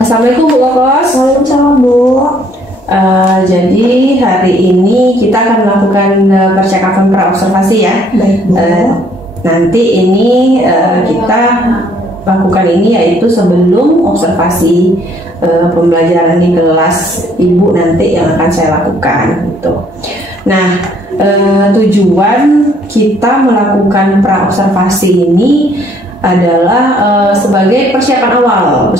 Assalamualaikum Bu Kokos. Waalaikumsalam Bu. Jadi hari ini kita akan melakukan percakapan praobservasi ya. Baik Bu. Nanti ini kita lakukan ini yaitu sebelum observasi pembelajaran di kelas Ibu nanti yang akan saya lakukan gitu. Nah, tujuan kita melakukan praobservasi ini adalah sebagai persiapan awal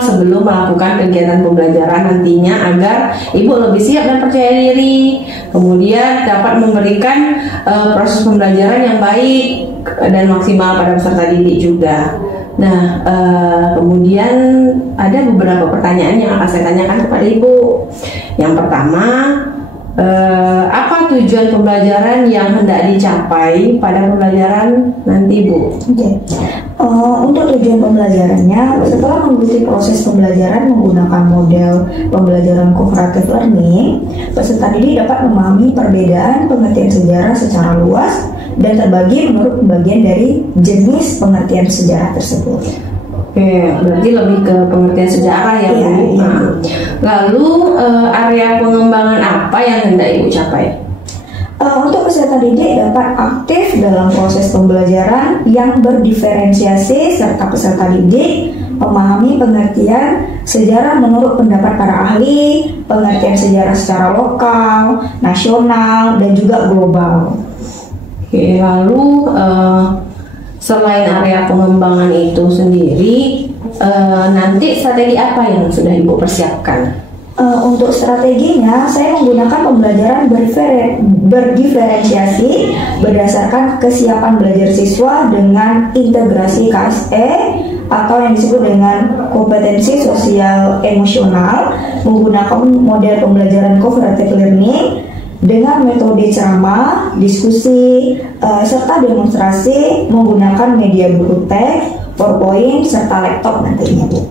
sebelum melakukan kegiatan pembelajaran nantinya, agar Ibu lebih siap dan percaya diri, kemudian dapat memberikan proses pembelajaran yang baik dan maksimal pada peserta didik juga. Nah, kemudian ada beberapa pertanyaan yang akan saya tanyakan kepada Ibu. Yang pertama, apa tujuan pembelajaran yang hendak dicapai pada pembelajaran nanti Bu? Oke. Untuk tujuan pembelajarannya, setelah mengikuti proses pembelajaran menggunakan model pembelajaran cooperative learning, peserta didik dapat memahami perbedaan pengertian sejarah secara luas dan terbagi menurut pembagian dari jenis pengertian sejarah tersebut. Oke, berarti lebih ke pengertian sejarah ya Bu. Iya. Lalu area pengembangan apa yang hendak Ibu capai? Untuk peserta didik dapat aktif dalam proses pembelajaran yang berdiferensiasi, serta peserta didik memahami pengertian sejarah menurut pendapat para ahli, pengertian sejarah secara lokal, nasional, dan juga global. Oke, lalu selain area pengembangan itu sendiri, nanti strategi apa yang sudah Ibu persiapkan? Untuk strateginya, saya menggunakan pembelajaran berdiferensiasi berdasarkan kesiapan belajar siswa dengan integrasi KSE atau yang disebut dengan kompetensi sosial emosional, menggunakan model pembelajaran cooperative learning dengan metode ceramah, diskusi, serta demonstrasi menggunakan media buku teks, PowerPoint, serta laptop nantinya Bu.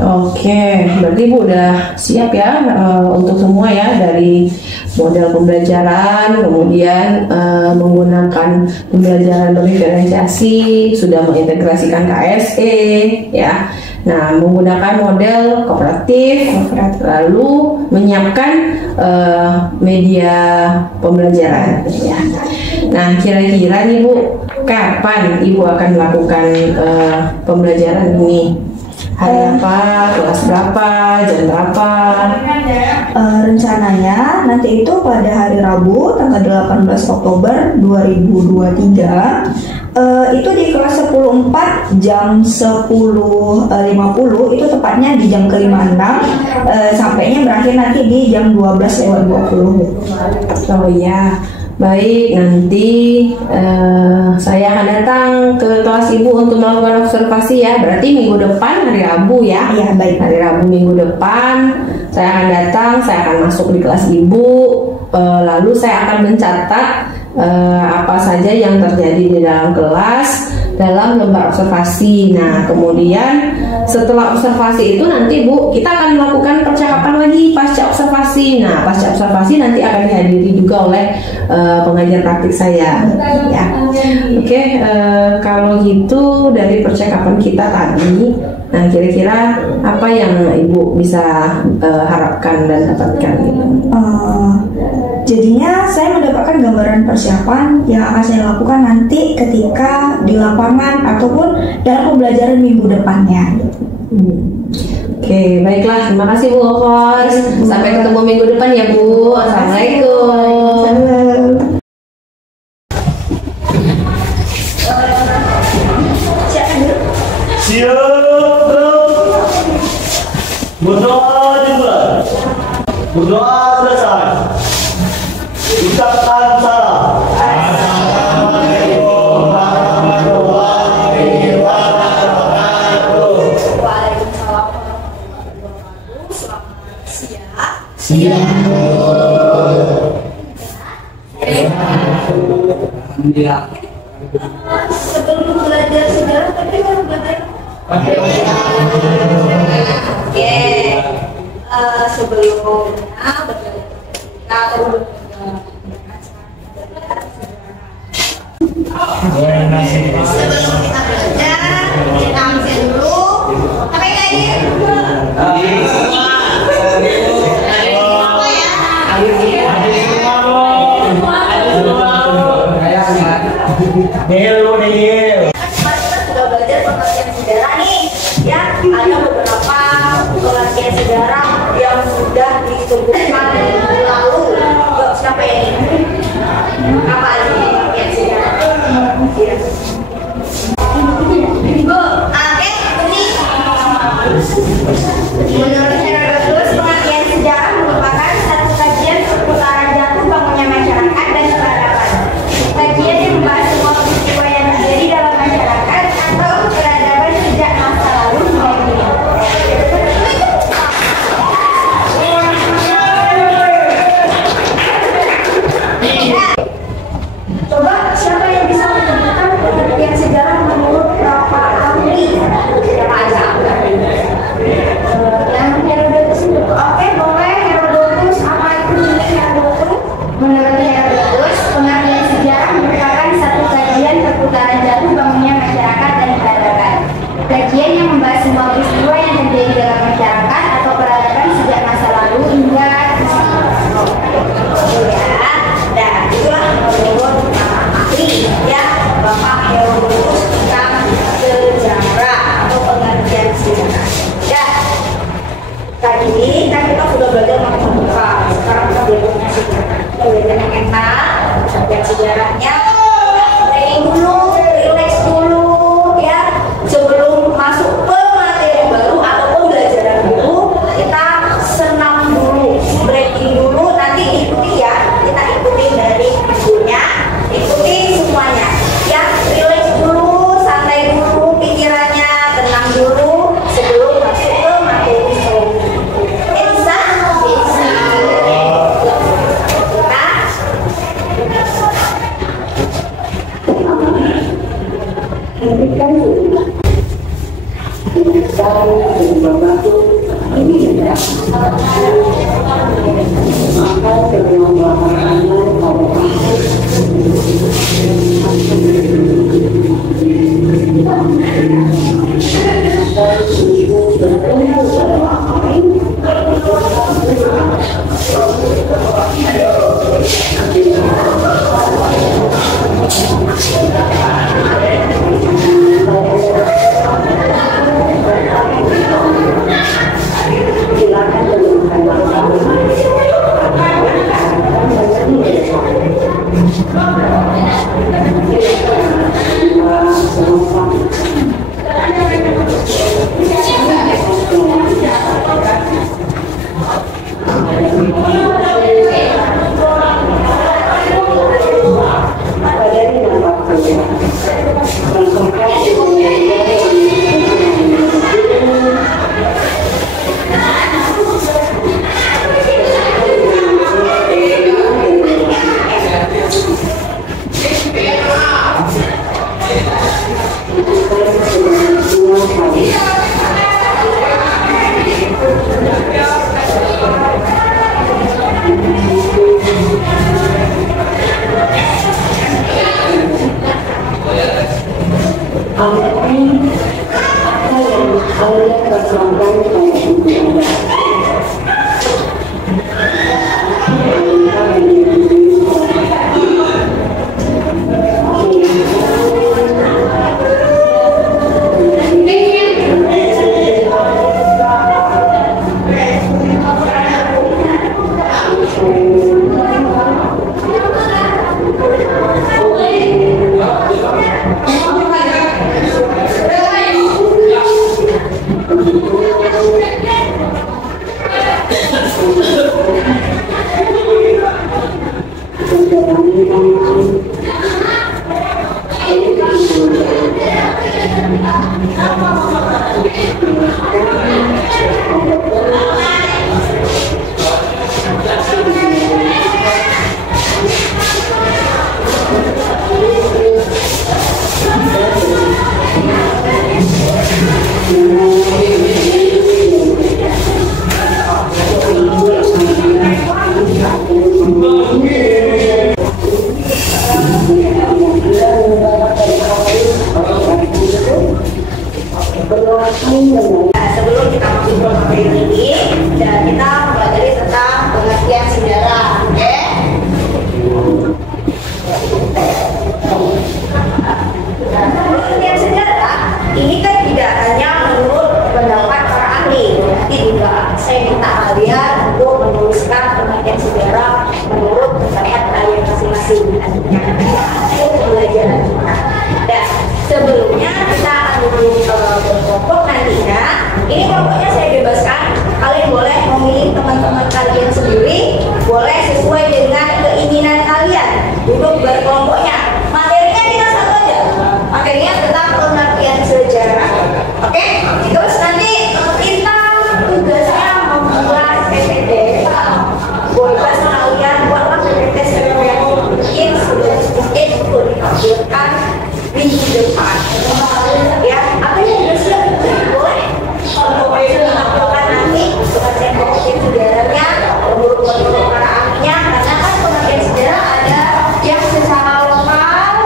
Oke, berarti Bu udah siap ya untuk semua ya, dari model pembelajaran, kemudian menggunakan pembelajaran berdiferensiasi, sudah mengintegrasikan KSE ya. Nah, menggunakan model kooperatif, lalu menyiapkan media pembelajaran ya. Nah, kira-kira nih Bu, kapan Ibu akan melakukan pembelajaran ini? Hari apa, kelas berapa, jam berapa? Rencananya nanti itu pada hari Rabu tanggal 18 Oktober 2023, itu di kelas 10.4 jam 10.50, itu tepatnya di jam ke-56, sampainya berakhir nanti di jam 12:20. Oh iya, baik, nanti saya akan datang ke kelas Ibu untuk melakukan observasi ya. Berarti minggu depan hari Rabu ya? Iya, baik. Hari Rabu minggu depan saya akan datang, saya akan masuk di kelas Ibu, lalu saya akan mencatat apa saja yang terjadi di dalam kelas dalam lembar observasi. Nah, kemudian setelah observasi itu nanti Bu, kita akan melakukan percakapan lagi pasca observasi. Nah, pasca observasi nanti akan dihadiri juga oleh pengajar praktik saya ya. Oke, kalau gitu dari percakapan kita tadi, nah kira-kira apa yang Ibu bisa harapkan dan dapatkan gitu? Jadinya saya mendapatkan gambaran persiapan yang akan saya lakukan nanti ketika di lapangan ataupun dalam pembelajaran minggu depannya. Oke, baiklah, terima kasih Bu Kokos. Sampai ketemu minggu depan ya Bu. Assalamualaikum. Siap, berdoa dimulai. Berdoa selesai. Ucapkan salam. Assalamualaikum warahmatullahi wabarakatuh. Waalaikumsalam warahmatullahi wabarakatuh. Selamat siang. Siap. Alhamdulillah. Sebelum belajar sejarah tadi baru belajar. Oke. Sebelumnya belajar atau sebelum kita belajar, kita absen dulu. Sampai ini. Kita sudah belajar pengertian sejarah nih, ya. Ada beberapa pengertian sejarah yang sudah disebutkan lalu. Yuk, siapa ini? Apa aja pengertian sejarah? Ya. Bu, oke, ini. Menurut Herodotus, pengertian sejarah merupakan satu kajian seputaran jatuh bangunnya masyarakat dan peradaban. Kajian yang membahas semua peristiwa yang terjadi dalam masyarakat atau peradaban sejak masa lalu hingga kini. Coba siapa yang bisa menyebutkan pengertian sejarah menurut Bapak Ahli? Siapa aja? Yang Herodotus itu. Oke, boleh Herodotus. Apa itu Herodotus? Menurut Herodotus, pengertian sejarah merupakan satu kajian perputaran jatuh bangunnya masyarakat dan peradaban. Kajian yang membahas semua peristiwa yang terjadi dalam masyarakat atau peradaban sejak masa lalu hingga kini. Ya, dan itulah menurut ahli, ya, Bapak Herodotus tentang sejarah atau pengertian sejarah. Ya, tadi kan kita sudah belajar matematika, sekarang kita belajar sejarah. Kita belajar yang enak, dan sejarahnya. Training dulu, relax dulu, ya. Sebelum masuk ke materi baru atau pembelajaran dulu, kita senam dulu, breaking dulu, nanti ikuti ya. Kita ikuti dari bukunya, ikuti semuanya. Ya, relax dulu, santai dulu pikirannya, tenang dulu sebelum masuk ke materi selanjutnya. Bisa? Bisa. Sebelum kita masuk ke materi ini, dan kita mempelajari tentang pengertian sejarah. masing-masing hasil pembelajaran kita. Dan sebelumnya kita akan berkelompok nantinya. Ini kelompoknya saya bebaskan. Kalian boleh memilih teman-teman kalian sendiri, boleh sesuai dengan keinginan kalian untuk berkelompoknya. Materinya kita satu aja. Materinya tentang pengertian sejarah. Oke? Terus nanti kita tugasnya membuat PPT. Bebas kalian buatlah PPT yang mungkin sudah mungkin untuk ditampilkan minggu depan. Ya, apa yang sudah siap boleh. Kalau mau ditampilkan nanti untuk pengertian sejarahnya, menurut para ahlinya, karena kan pengertian sejarah ada yang secara lokal,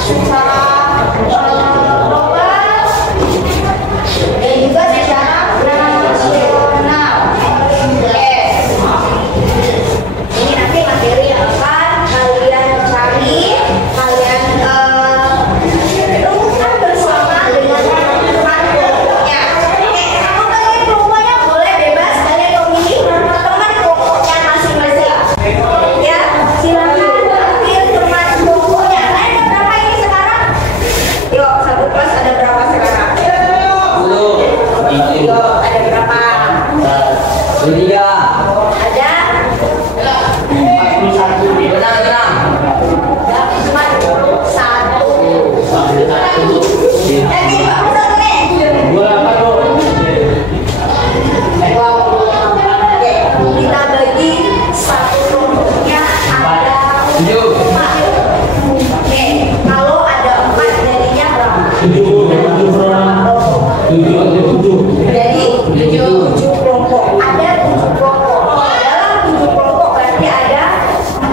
secara global, dan juga secara nasional. Ini nanti materi yang akan kalian cari, kalian rumuskan bersama dengan teman kelompoknya. Kalau kalian kelompoknya boleh bebas, kalian memilih teman kelompoknya masing-masing. Ya, silakan ambil teman kelompoknya. Kalian ada berapa ini sekarang? Yuk, satu kelas ada berapa sekarang? Yuk, ada berapa? Tiga. Ada? Tenang. Enggak, cuma satu. Jadi apa satu nih? Oke, kita bagi satu kelompoknya ada 4. Oke, kalau ada 4 jadinya berapa? Jadi 7 kelompok. Ada 7 kelompok. Dalam 7 kelompok berarti ada 4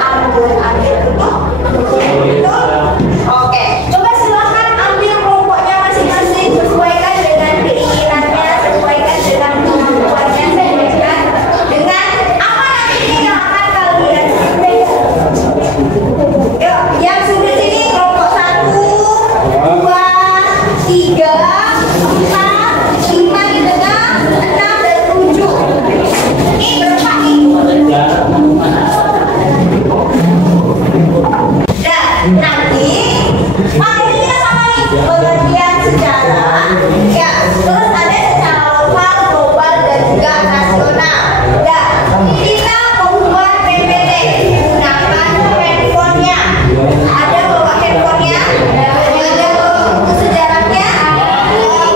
ambil betul? Oke, coba silakan ambil kelompoknya masing-masing, sesuaikan dengan keinginannya, sesuaikan dengan kemampuannya, sesuaikan dengan apa nanti yang akan kalian pilih. Yuk, yang sudah sini kelompok 1, 2, 3, 4, 5 di tengah, 6 dan 7. Ini berapa nih? Dan nanti materinya sama nih, pengertian sejarah, ya, terus ada secara lokal, global dan juga nasional. Dan kita membuat PPT menggunakan handphonenya. Ada bawa handphonenya? Ada buku sejarahnya?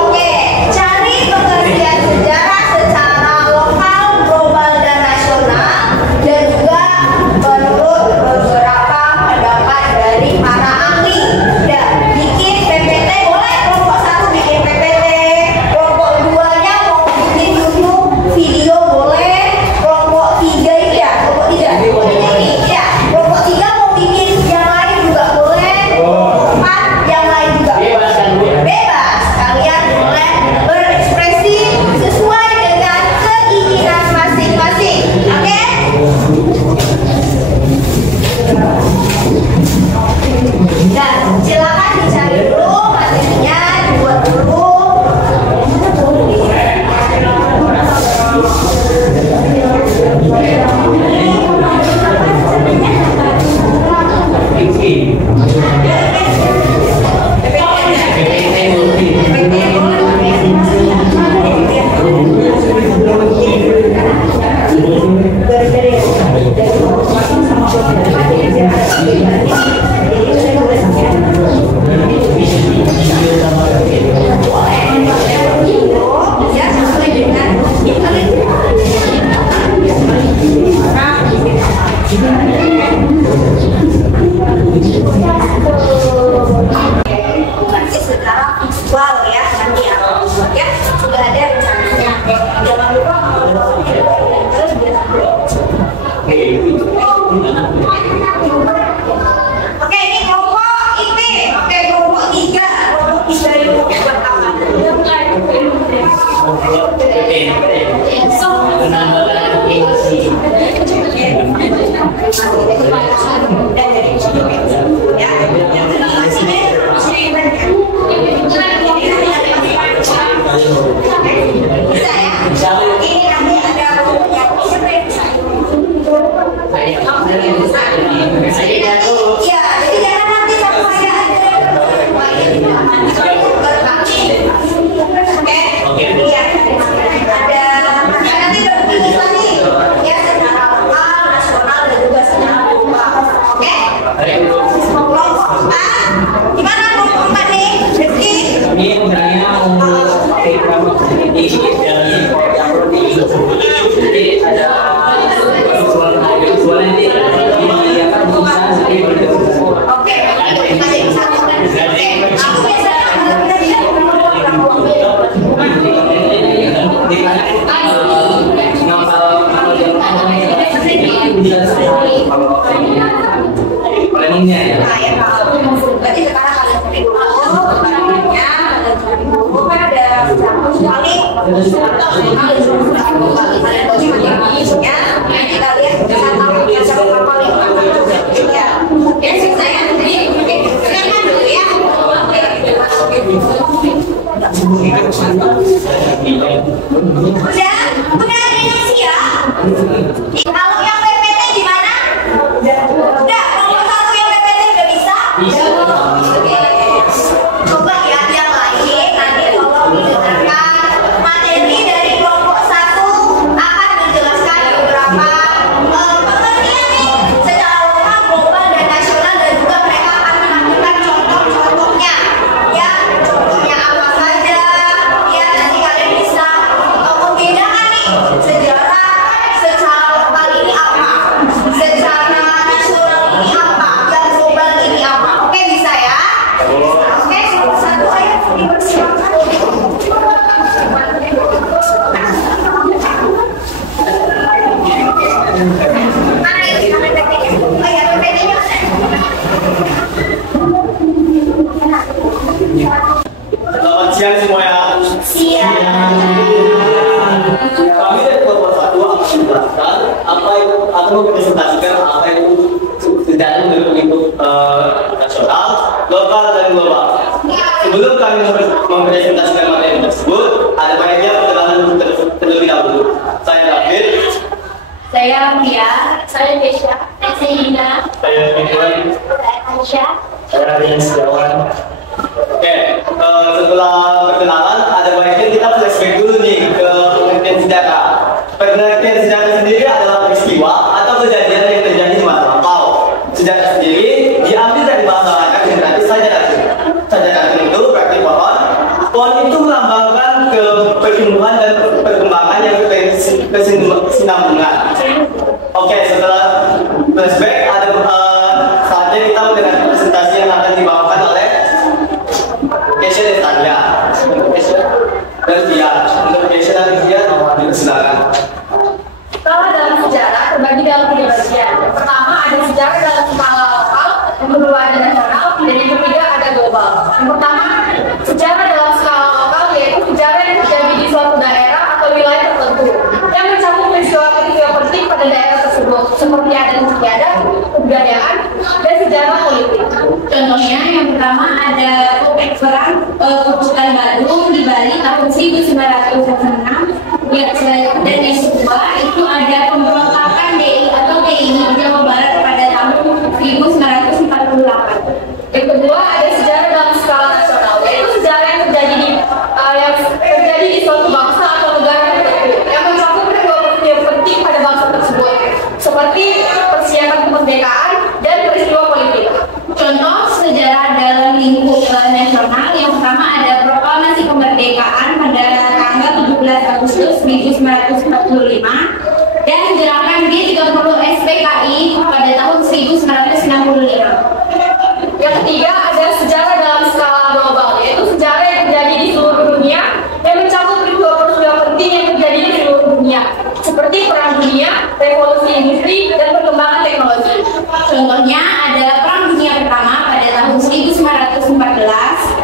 Oke, cari pengertian sejarah secara lokal, global dan nasional, dan juga menurut beberapa pendapat dari para ahli. Dan bikin PPT boleh, kelompok 1 bikin PPT, kelompok 2-nya mau bikin YouTube video boleh, kelompok 3 ini ya, kelompok 3 ini ya, kelompok 3 mau bikin yang lain juga boleh, kelompok 4 yang lain juga bebas. Kalian boleh berekspresi sesuai dengan keinginan masing-masing. Oke? Dan silakan dicari dulu materinya, dibuat dulu. Ya, sesuai dengan nanti secara visual ya, nanti ya sudah ada rencananya. Jangan lupa oke, ini kelompok ini. Oke, kelompok 3. Kelompok 3 ini buat apa? Ini nanti ada planningnya ya. Berarti sekarang kalian cari dulu planningnya, kalian cari dulu kan ada 100 kali, kalian bagi isinya, nanti kalian bisa tahu berapa kali ya. Ya saya nanti silakan dulu ya. Udah diisi ya. Kalau yang PPT gimana? Udah, nomor 1 yang PPT udah bisa? Oke. Coba ya yang lain nanti tolong didengarkan materi dari kelompok 1 akan menjelaskan beberapa pengertian nih secara lokal, global dan nasional, dan juga mereka akan melakukan contoh-contohnya. Ya, contohnya apa saja? Ya, nanti kalian bisa membedakan nih sejarah secara lokal ini apa, secara nasional ini apa, yang global ini apa. Oke, bisa ya? Oke, nomor 1 ayo dipersilakan. Mana ini PPT-nya? Oh ya, PPT-nya mana? Selamat siang semua ya. Siap. Kami dari kelompok 1 akan menjelaskan apa itu atau mempresentasikan apa itu sejarah untuk nasional, lokal dan global. Sebelum kami mempresentasikan materi tersebut, ada baiknya perkenalan terlebih dahulu. Saya David. Saya Pia, saya Kesha, saya Ina, Saya Fikri. saya Aisyah. Saya Rian Setiawan. Oke, setelah perkenalan, ada baiknya kita flashback dulu nih ke pengertian sejarah. Pengertian sejarah sendiri adalah peristiwa atau kejadian yang terjadi di masa lampau. Sejarah sendiri diambil dari bahasa Arab yang berarti sajarah. Sajarah itu berarti pohon. Pohon itu melambangkan pertumbuhan dan perkembangan yang kesinambungan. Oke, setelah flashback ada saatnya kita mendengar presentasi yang akan dibawakan oleh Kesha dan Tanya. Kesha dan Tia. Untuk Kesha dan Tia, silakan. Kalau dalam sejarah terbagi dalam 3 bagian. Yang pertama ada sejarah dalam skala lokal, yang kedua ada nasional, dan yang ketiga ada global. Yang pertama, sejarah dalam skala lokal yaitu sejarah yang terjadi di suatu daerah atau wilayah tertentu yang mencakup peristiwa-peristiwa penting pada daerah tersebut seperti adat istiadat, kebudayaan, dan sejarah politik. Contohnya yang pertama ada perang Puputan Badung di Bali tahun 1906 ya, dan yang kedua itu ada pemberontakan DI atau TNI di Jawa Barat pada tahun 1948. Yang kedua ada sejarah dalam skala nasional, yaitu sejarah yang terjadi di suatu bangsa atau negara tertentu yang mencakup peristiwa penting pada bangsa tersebut seperti persiapan kemerdekaan dan peristiwa politik. Contoh sejarah dalam lingkup nasional yang pertama ada proklamasi kemerdekaan pada tanggal 17 Agustus 1945 dan gerakan G30 SPKI pada tahun 1965. Yang ketiga ada sejarah dalam skala global, yaitu sejarah yang terjadi di seluruh dunia yang mencakup peristiwa-peristiwa penting yang terjadi di seluruh dunia seperti perang dunia, revolusi industri, dan perkembangan teknologi. Contohnya ada Perang Dunia Pertama pada tahun 1914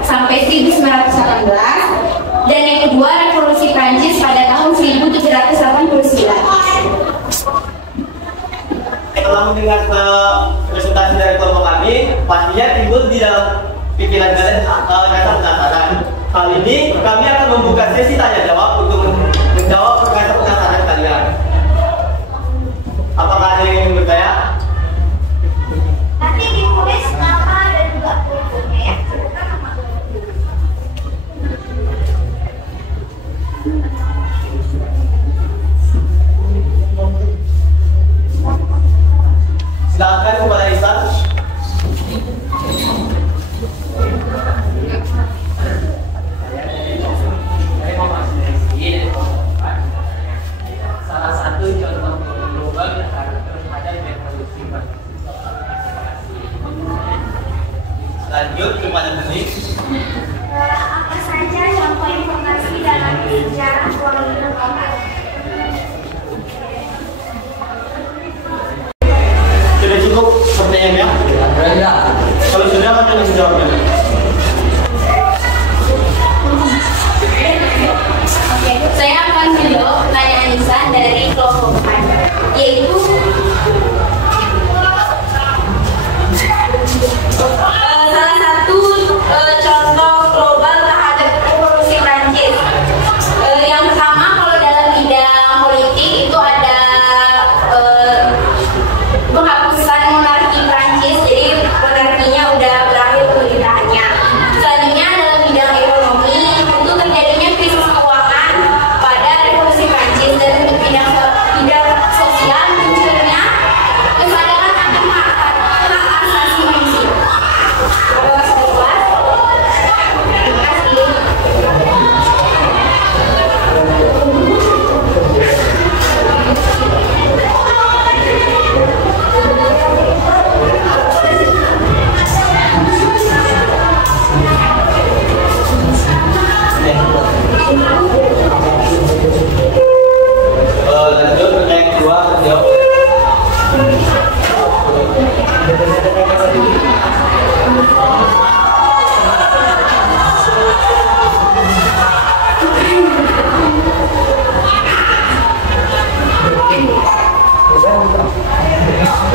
sampai 1918 dan yang kedua Revolusi Prancis pada tahun 1789. Setelah mendengar presentasi dari kelompok kami, pastinya timbul di dalam pikiran kalian rasa penasaran. Kali ini kami akan membuka sesi tanya jawab untuk menjawab rasa penasaran kalian. Apakah ada yang ingin bertanya? Nanti ditulis nama dan juga fotonya ya. Silakan kepada Isan. Salah satu contoh global terhadap revolusi Lanjut kepada Bening. Apa saja contoh informasi dalam sejarah global?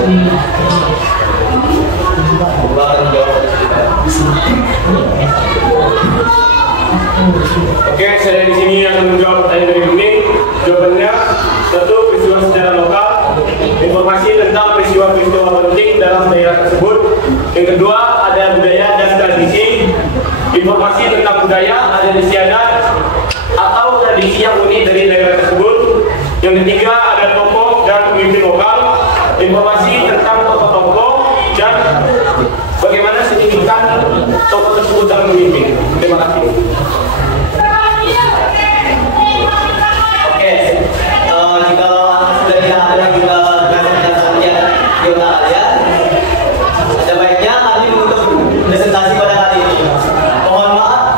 Oke, saya di sini akan menjawab pertanyaan dari Bening. Jawabannya, satu, peristiwa sejarah lokal, informasi tentang peristiwa-peristiwa penting dalam daerah tersebut. Yang kedua, ada budaya dan tradisi, informasi tentang budaya, adat istiadat atau tradisi yang unik dari daerah tersebut. Yang ketiga, ada tokoh dan pemimpin lokal, informasi tentang tokoh-tokoh dan bagaimana signifikan tokoh tersebut dalam memimpin. Terima kasih. Jika sudah tidak ada juga presentasi di otak kalian, ada baiknya kami menutup presentasi pada kali ini. Mohon maaf.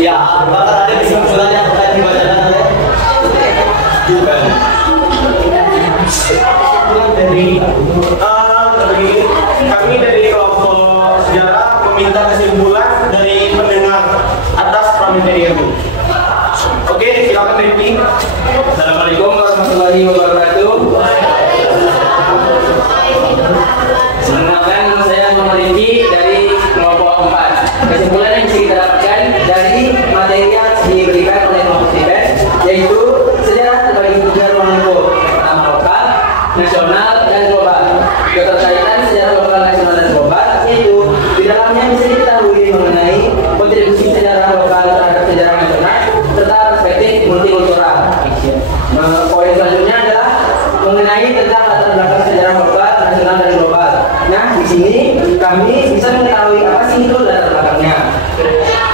Ya, bakal ada kesimpulan yang akan dibacakan oleh kami dari kelompok sejarah meminta kesimpulan dari pendengar atas pramateri ini. Oke, silakan Rifki. Assalamualaikum warahmatullahi wabarakatuh. Perkenalkan, nama saya Muhammad Rifki dari kelompok 4. Kesimpulan yang bisa kita dapatkan dari materi yang diberikan oleh kelompok 3, yaitu sejarah terbagi tiga ruang lingkup, pertama lokal, nasional, dan global. Keterkaitan sejarah lokal, nasional, dan global yaitu di dalamnya bisa diketahui mengenai kontribusi sejarah lokal terhadap sejarah nasional serta perspektif multikultural. Poin selanjutnya adalah mengenai tentang latar belakang sejarah lokal, nasional, dan global. Nah, di sini kami bisa mengetahui apa sih itu latar belakangnya.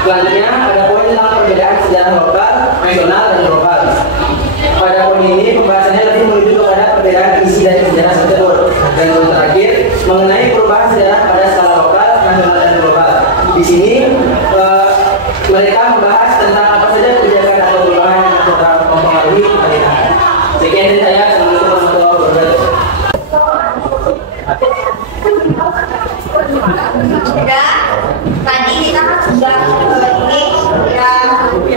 Selanjutnya ada poin tentang perbedaan sejarah lokal, nasional, dan global. Pada poin ini pembahasannya lebih menuju kepada perbedaan isi dari sejarah tersebut. Dan poin terakhir mengenai perubahan sejarah pada skala lokal, nasional, dan global. Di sini mereka membahas tentang apa saja kebijakan atau perubahan yang telah mempengaruhi pemerintahan. Sekian dari saya. Assalamualaikum warahmatullahi wabarakatuh. Sudah, tadi kita sudah ini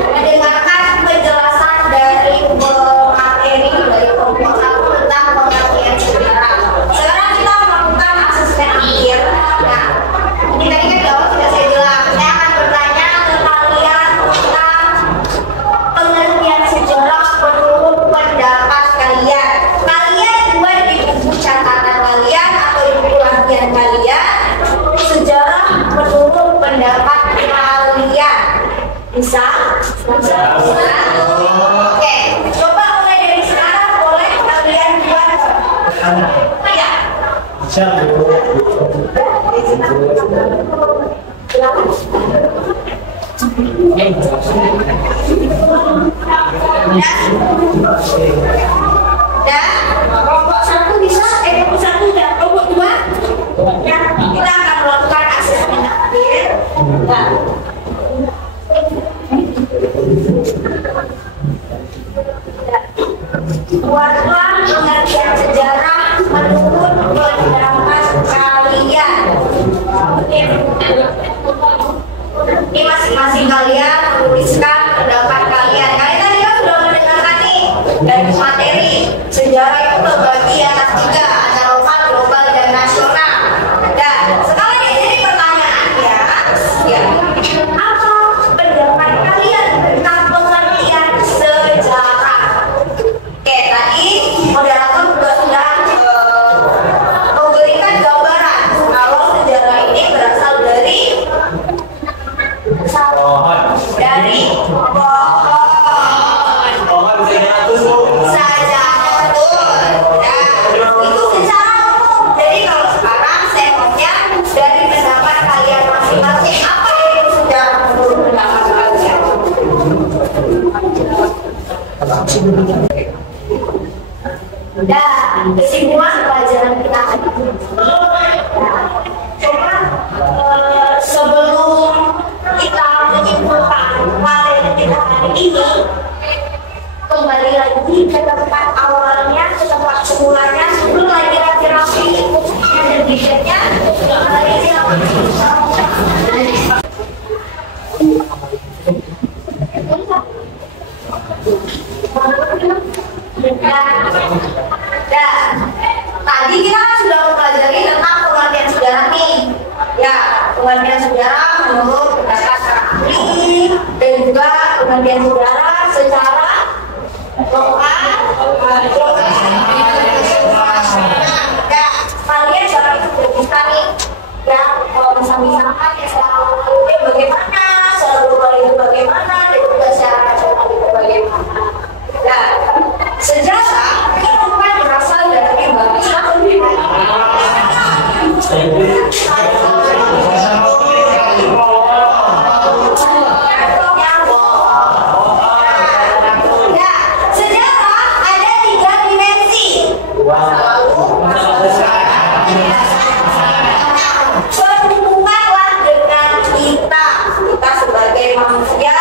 mendengarkan penjelasan dari materi dari kelompok 1 tentang pengertian sejarah. Sekarang kita melakukan asesmen akhir. Nah, ini tadi kan di awal sudah saya bilang, saya akan bertanya ke kalian tentang pengertian sejarah menurut pendapat kalian. Kalian buat di buku catatan kalian atau di buku latihan kalian sejarah menurut pendapat kalian. Bisa? Oke, coba mulai dari sekarang, boleh kalian buat ya. Dan kelompok 1 bisa, kelompok 1 dan kelompok 2 ya, kita akan melakukan asesmen akhir. Buatlah pengertian sejarah menurut pendapat kalian. Ini masing-masing kalian menuliskan pendapat kalian. Kalian tadi kan sudah mendengarkan nih dari materi sejarah itu terbagi atas 3, ada lokal, global, dan nasional. Dan sekarang di sini pertanyaannya, ya, apa pendapat kalian tentang pengertian sejarah? Oke, tadi moderator juga sudah memberikan gambaran kalau sejarah ini berasal dari pohon. Saja betul. Nah, itu secara umum. Jadi kalau sekarang saya maunya dari pendapat kalian masing-masing, apa itu sejarah menurut pendapat kalian? Dan kesimpulan pelajaran kita hari ini. Coba sebelum kita menyimpulkan materi kita hari ini, kembali lagi ke tempat awalnya, ke tempat semulanya, sebelum lagi rapi-rapi dan berikutnya kembali dan Berhubunganlah dengan kita sebagai manusia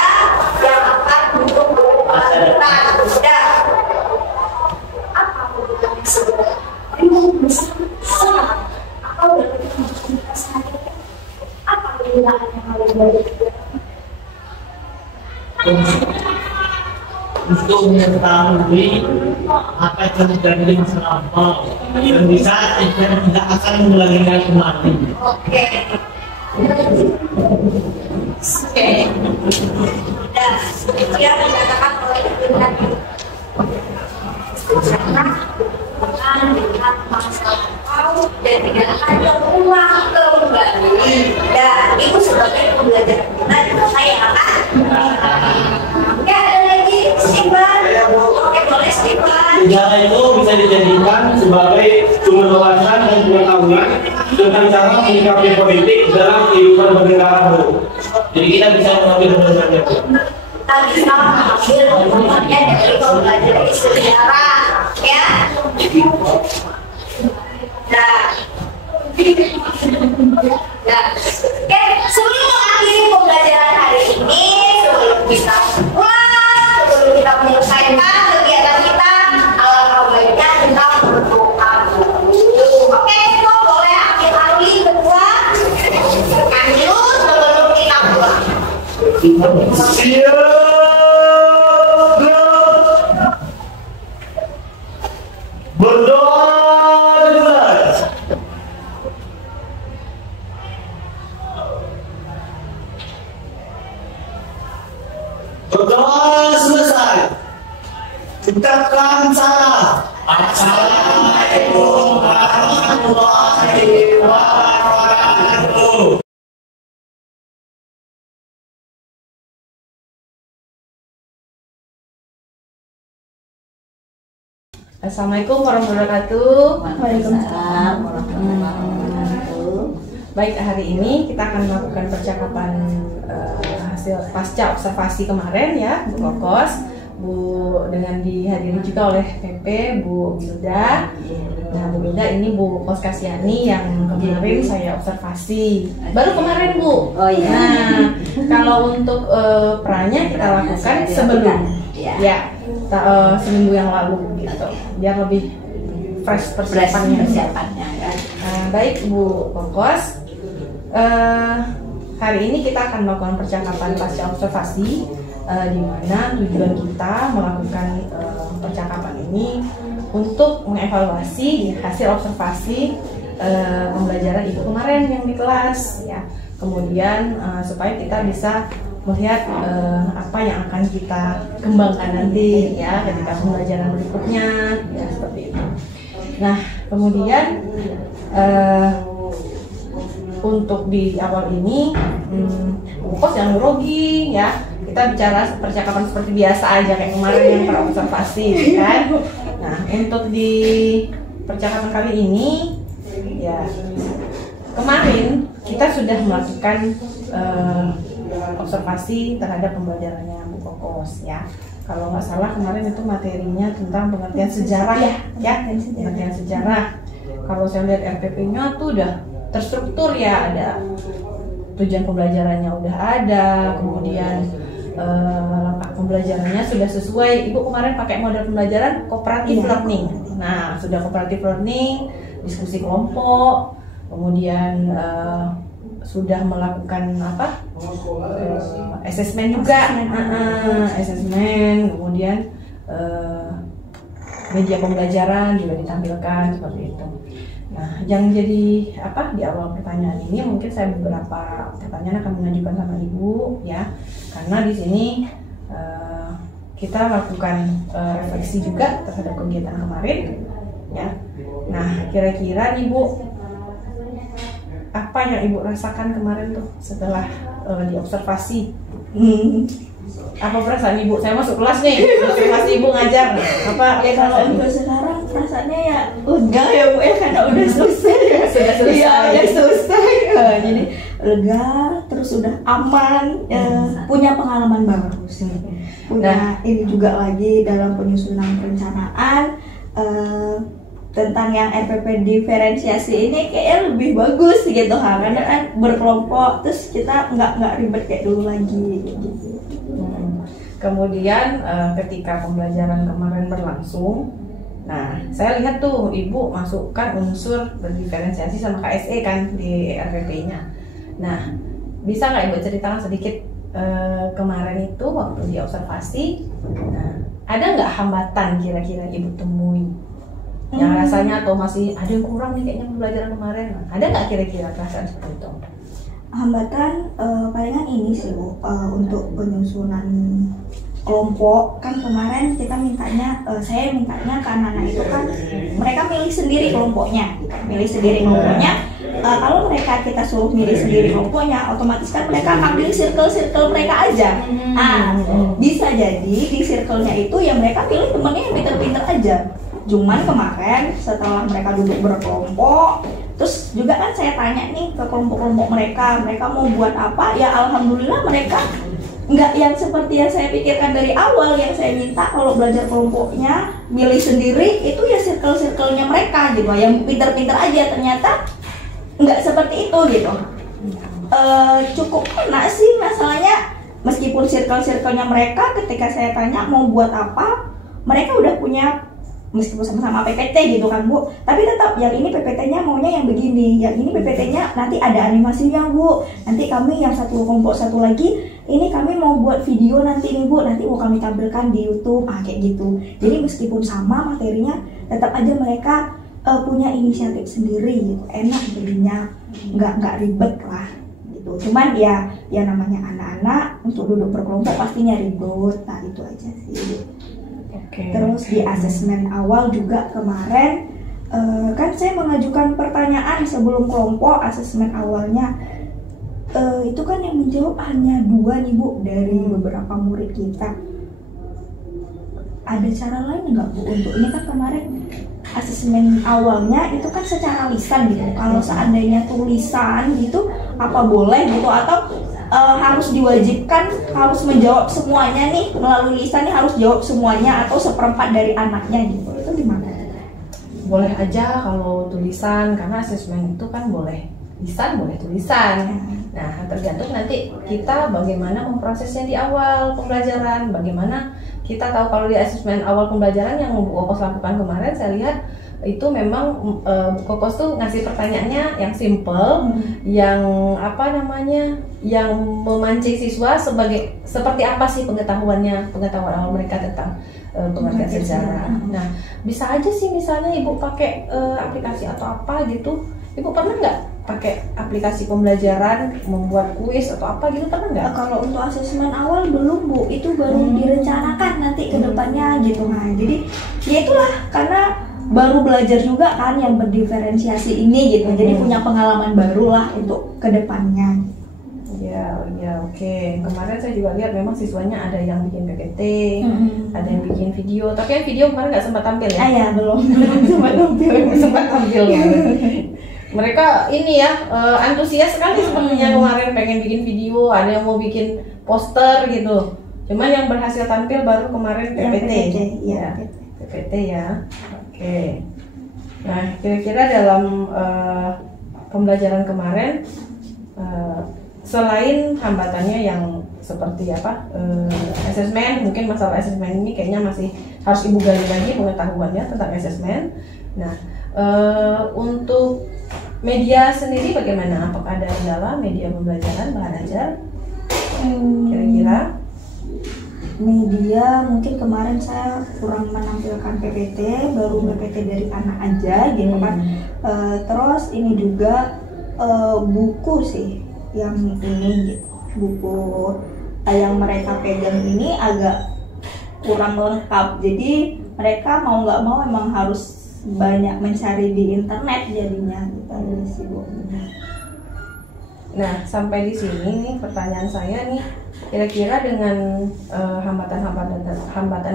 yang akan hidup berkelanjutan. Sudah. Apa hubungannya sebenarnya? Apa hubungannya kalian? Untuk mengetahui apa yang terjadi di masa lampau dan bisa tidak akan mengulanginya kembali. Oke. Dan dia dikatakan oleh dengan masa lampau dan tidak ada ulang kembali. Dan itu sebagai pembelajaran kita di masa yang akan. Oke, ada lagi Steven. Oke, boleh Steven. Sejarah itu bisa dijadikan sebagai sumber wawasan dan pengetahuan tentang cara menyikapi politik dalam kehidupan bernegara, Bu. Jadi kita bisa mengambil pelajarannya, Bu. Kita bisa mengambil pelajarannya dari pembelajaran sejarah, ya. Nah, oke, sebelum mengakhiri pembelajaran hari ini, sebelum kita pulang, sebelum kita menyelesaikan kegiatan kita, alangkah baiknya kita berdoa dulu. Oke, itu boleh ambil alih kedua, kan dulu sebelum kita pulang. Berdoa dimulai. Berdoa selesai. Ucapkan salam. Assalamualaikum warahmatullahi wabarakatuh. Assalamualaikum warahmatullahi wabarakatuh. Waalaikumsalam warahmatullahi wabarakatuh. Baik, hari ini kita akan melakukan percakapan hasil pasca observasi kemarin ya, Bu Kokos, Bu, dengan dihadiri juga oleh PP Bu Bilda. Nah, Bu Bilda ini Bu Kos Kasiani yang kemarin saya observasi. Baru kemarin, Bu. Oh iya. Nah, kalau untuk perannya kita lakukan sebelum ya, seminggu yang lalu gitu, biar lebih fresh persiapannya. Baik Bu Kokos, hari ini kita akan melakukan percakapan pasca observasi, di mana tujuan kita melakukan percakapan ini untuk mengevaluasi hasil observasi pembelajaran Ibu kemarin yang di kelas ya. Kemudian supaya kita bisa melihat apa yang akan kita kembangkan nanti ya ketika pembelajaran berikutnya ya, seperti itu. Nah, kemudian untuk di awal ini Kos yang grogi ya, kita bicara percakapan seperti biasa aja kayak kemarin yang terobservasi kan. Nah, untuk di percakapan kali ini ya, kemarin kita sudah melakukan observasi terhadap pembelajarannya Bu Kokos ya. Kalau nggak salah kemarin itu materinya tentang pengertian sejarah ya, pengertian sejarah. Kalau saya lihat RPP-nya tuh udah terstruktur ya, ada tujuan pembelajarannya udah ada, kemudian langkah pembelajarannya sudah sesuai. Ibu kemarin pakai model pembelajaran cooperative learning. Nah, sudah cooperative learning, diskusi kelompok, kemudian sudah melakukan apa? Assessment juga, assessment, kemudian media pembelajaran juga ditampilkan seperti itu. Nah, yang jadi apa di awal pertanyaan ini mungkin saya beberapa pertanyaan akan mengajukan sama Ibu ya, karena di sini kita lakukan refleksi juga terhadap kegiatan kemarin ya. Nah, kira-kira nih Bu, apa yang Ibu rasakan kemarin tuh setelah diobservasi? Apa perasaan Ibu? Saya masuk kelas nih, observasi Ibu ngajar. Apa ya kalau untuk sekarang perasaannya ya lega ya Bu ya, karena udah selesai ya. Sudah selesai. Iya, udah selesai. Jadi lega, terus udah aman, punya pengalaman baru sih. Punya ini juga lagi dalam penyusunan perencanaan, tentang yang RPP diferensiasi ini kayaknya lebih bagus gitu karena kan berkelompok terus kita nggak ribet kayak dulu lagi gitu. Kemudian ketika pembelajaran kemarin berlangsung, nah saya lihat tuh ibu masukkan unsur berdiferensiasi sama KSE kan di RPP-nya. Nah bisa nggak ibu ceritakan sedikit kemarin itu waktu di observasi, nah, ada nggak hambatan kira-kira ibu temui? Yang rasanya atau masih ada yang kurang nih kayaknya pembelajaran kemarin, ada nggak kira-kira perasaan seperti itu? Hambatan palingan ini sih Bu, untuk penyusunan kelompok kan kemarin kita mintanya, saya mintanya ke anak-anak itu kan mereka milih sendiri kelompoknya, kalau mereka kita suruh milih sendiri kelompoknya, otomatis kan mereka ambil circle mereka aja. Bisa jadi di circle-nya itu ya mereka pilih temennya yang pinter-pinter aja. Cuman kemarin setelah mereka duduk berkelompok, terus juga kan saya tanya nih ke kelompok-kelompok mereka mau buat apa? Ya alhamdulillah mereka nggak yang seperti yang saya pikirkan dari awal. Yang saya minta kalau belajar kelompoknya milih sendiri itu ya circle-circle-nya mereka gitu, yang pinter-pinter aja. Ternyata nggak seperti itu gitu. Cukup kena sih masalahnya, meskipun circle-circle-nya mereka ketika saya tanya mau buat apa, mereka udah punya meskipun sama-sama PPT gitu kan Bu, tapi tetap yang ini PPT-nya maunya yang begini, yang ini PPT-nya nanti ada animasinya Bu, nanti kami yang satu kelompok satu lagi ini kami mau buat video nanti nih Bu, nanti mau kami tampilkan di YouTube, kayak gitu. Jadi meskipun sama materinya, tetap aja mereka punya inisiatif sendiri gitu, enak jadinya, nggak ribet lah gitu. Cuman ya namanya anak-anak untuk duduk berkelompok pastinya ribet, nah itu aja sih. Terus di asesmen awal juga kemarin kan saya mengajukan pertanyaan sebelum kelompok. Asesmen awalnya itu kan yang menjawab hanya 2 nih Bu dari beberapa murid kita. Ada cara lain nggak Bu untuk ini? Kan kemarin asesmen awalnya itu kan secara lisan gitu. Kalau seandainya tulisan gitu apa boleh gitu, atau harus diwajibkan harus menjawab semuanya nih melalui lisan nih, harus jawab semuanya atau seperempat dari anaknya gitu, itu gimana? Boleh aja kalau tulisan, karena asesmen itu kan boleh lisan boleh tulisan. Nah tergantung nanti kita bagaimana memprosesnya di awal pembelajaran, bagaimana kita tahu. Kalau di asesmen awal pembelajaran yang Bu Kokos lakukan kemarin, saya lihat itu memang Bu Kokos tuh ngasih pertanyaannya yang simple, yang apa namanya, yang memancing siswa seperti apa sih pengetahuan awal mereka tentang pengertian sejarah. Nah bisa aja sih misalnya Ibu pakai aplikasi atau apa gitu. Ibu pernah nggak pakai aplikasi pembelajaran membuat kuis atau apa gitu, pernah nggak? Kalau untuk asesmen awal belum Bu, itu baru direncanakan nanti ke depannya gitu. Nah jadi ya itulah, karena baru belajar juga kan yang berdiferensiasi ini gitu, jadi punya pengalaman baru lah untuk kedepannya. Ya oke. Kemarin saya juga lihat memang siswanya ada yang bikin PPT, ada yang bikin video. Tapi yang video kemarin nggak sempat tampil ya? Ya belum sempat tampil ya. Mereka ini ya antusias sekali sepertinya kemarin pengen bikin video, ada yang mau bikin poster gitu. Cuman yang berhasil tampil baru kemarin PPT. PPT ya. Oke. Nah, kira-kira dalam pembelajaran kemarin selain hambatannya yang seperti apa asesmen, mungkin masalah asesmen ini kayaknya masih harus Ibu gali lagi pengetahuannya tentang asesmen. Nah, untuk media sendiri bagaimana? Apakah ada kendala media pembelajaran bahan ajar? Kira-kira? Media mungkin kemarin saya kurang menampilkan PPT, baru PPT dari anak aja gitu kan. Terus ini juga buku sih yang ini gitu, buku yang mereka pegang ini agak kurang lengkap, jadi mereka mau nggak mau emang harus banyak mencari di internet jadinya gitu sih Bu. Nah sampai di sini nih pertanyaan saya nih, kira-kira dengan hambatan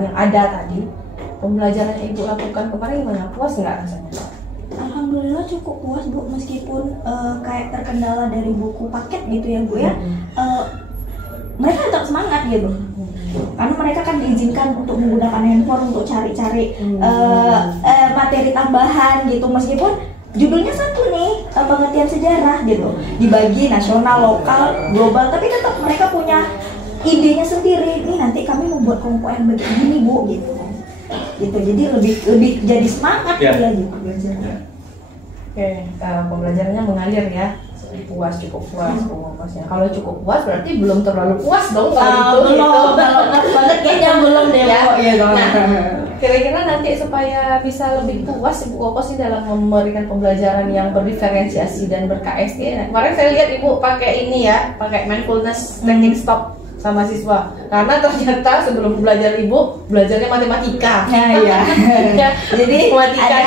yang ada tadi, pembelajaran yang Ibu lakukan kemarin gimana? Puas nggak rasanya? Alhamdulillah cukup puas Bu, meskipun kayak terkendala dari buku paket gitu ya Bu ya. mereka tetap semangat gitu. Karena mereka kan diizinkan untuk menggunakan handphone untuk cari-cari materi tambahan gitu, meskipun judulnya satu nih, pengertian sejarah gitu, dibagi nasional, lokal, global, tapi tetap mereka punya idenya sendiri. Nih nanti kami membuat kelompok yang begini Bu gitu. Jadi lebih jadi semangat dia gitu belajar. Oke, pembelajarannya mengalir ya. Puas, cukup puas pengopasnya. Kalau cukup puas berarti belum terlalu puas dong kalau itu. Belum banget kayaknya belum deh ya. Bu. Nah, kira-kira nanti supaya bisa lebih puas Ibu Kokos ini dalam memberikan pembelajaran yang berdiferensiasi dan ber-KST. Nah, kemarin saya lihat Ibu pakai ini ya, pakai mindfulness technique stop sama siswa. Karena ternyata sebelum belajar Ibu belajarnya matematika. Iya. Jadi matematika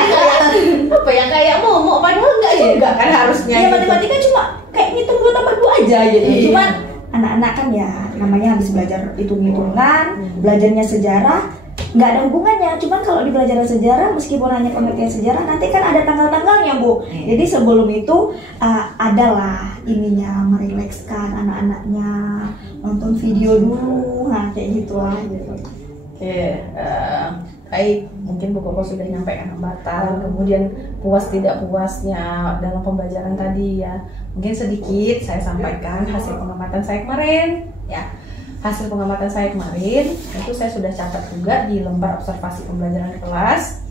apa ya kayak mau padahal enggak juga kan harusnya. Ya matematika cuma kayak ngitung 2 tambah 2 aja gitu. Cuman anak-anak kan ya namanya habis belajar hitung-hitungan, belajarnya sejarah, nggak ada hubungannya. Cuman kalau di pelajaran sejarah meskipun hanya pengertian sejarah nanti kan ada tanggal-tanggalnya Bu. Jadi sebelum itu adalah ininya merilekskan anak-anaknya, nonton video dulu, nah kayak gitulah gitu. Oke, baik, mungkin Bu Koko sudah nyampaikan hambatan, kemudian puas tidak puasnya dalam pembelajaran tadi ya. Mungkin sedikit saya sampaikan hasil pengamatan saya kemarin ya. Hasil pengamatan saya kemarin itu saya sudah catat juga di lembar observasi pembelajaran kelas.